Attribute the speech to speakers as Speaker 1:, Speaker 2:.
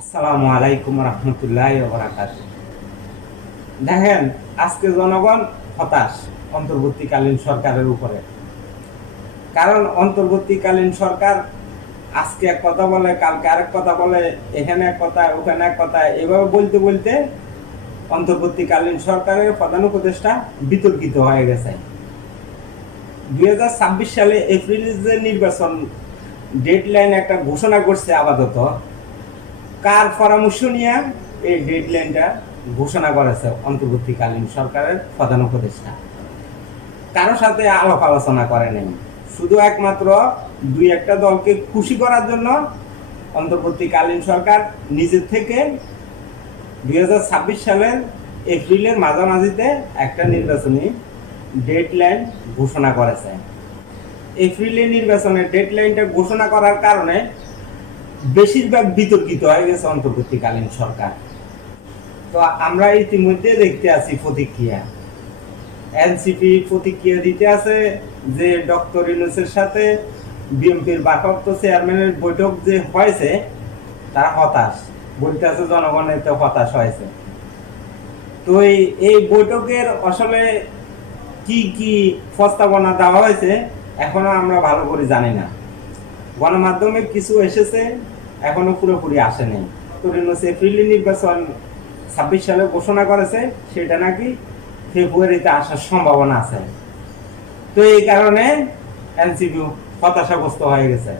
Speaker 1: আসসালামু আলাইকুম রহমতুল্লাহ বারাকাত দেখেন, আজকে জনগণ হতাশ অন্তর্বর্তীকালীন সরকারের উপরে। কারণ অন্তর্বর্তীকালীন সরকার আজকে এক কথা বলে, কালকে আরেক কথা বলে, এখানে এক কথা, ওখানে এক কথা, এভাবে বলতে বলতে অন্তর্বর্তীকালীন সরকারের প্রধান উপদেষ্টা বিতর্কিত হয়ে গেছে। দুই হাজার ছাব্বিশ সালে এপ্রিল যে নির্বাচন ডেডলাইন একটা ঘোষণা করছে আপাতত কার পরামর্শ নিয়ে এই ডেডলাইনটা ঘোষণা করেছে অন্তর্বর্তীকালীন সরকারের প্রধান উপদেষ্টা? কারও সাথে আলাপ আলোচনা করে নেই। শুধু একমাত্র দুই একটা দলকে খুশি করার জন্য অন্তর্বর্তীকালীন সরকার নিজের থেকে দুই হাজার ছাব্বিশ সালের এপ্রিলের মাঝামাঝিতে একটা নির্বাচনী ডেডলাইন ঘোষণা করেছে। এপ্রিলে নির্বাচনের ডেডলাইনটা ঘোষণা করার কারণে বেশিরভাগ বিতর্কিত হয়ে গেছে অন্তর্বর্তীকালীন সরকার। তো আমরা ইতিমধ্যে দেখতে আছি প্রতিক্রিয়া। এনসিপি প্রতিক্রিয়া দিতে আছে যে ডক্টর ইউনুসের সাথে বিএনপির ভারপ্রাপ্ত চেয়ারম্যানের বৈঠক যে হয়েছে, তারা হতাশ। বলতে আছে জনগণের তো হতাশ হয়েছে। তো এই এই বৈঠকের আসলে কি কি প্রস্তাবনা দেওয়া হয়েছে, এখনও আমরা ভালো করে জানি না। গণমাধ্যমে কিছু এসেছে, এখনও পুরোপুরি আসেনি তরিনুস এপ্রিলে নির্বাচন ছাব্বিশ সালে ঘোষণা করেছে, সেটা নাকি ফেব্রুয়ারিতে আসার সম্ভাবনা আছে। তো এই কারণে এনসিপি হতাশাগ্রস্ত হয়ে গেছে।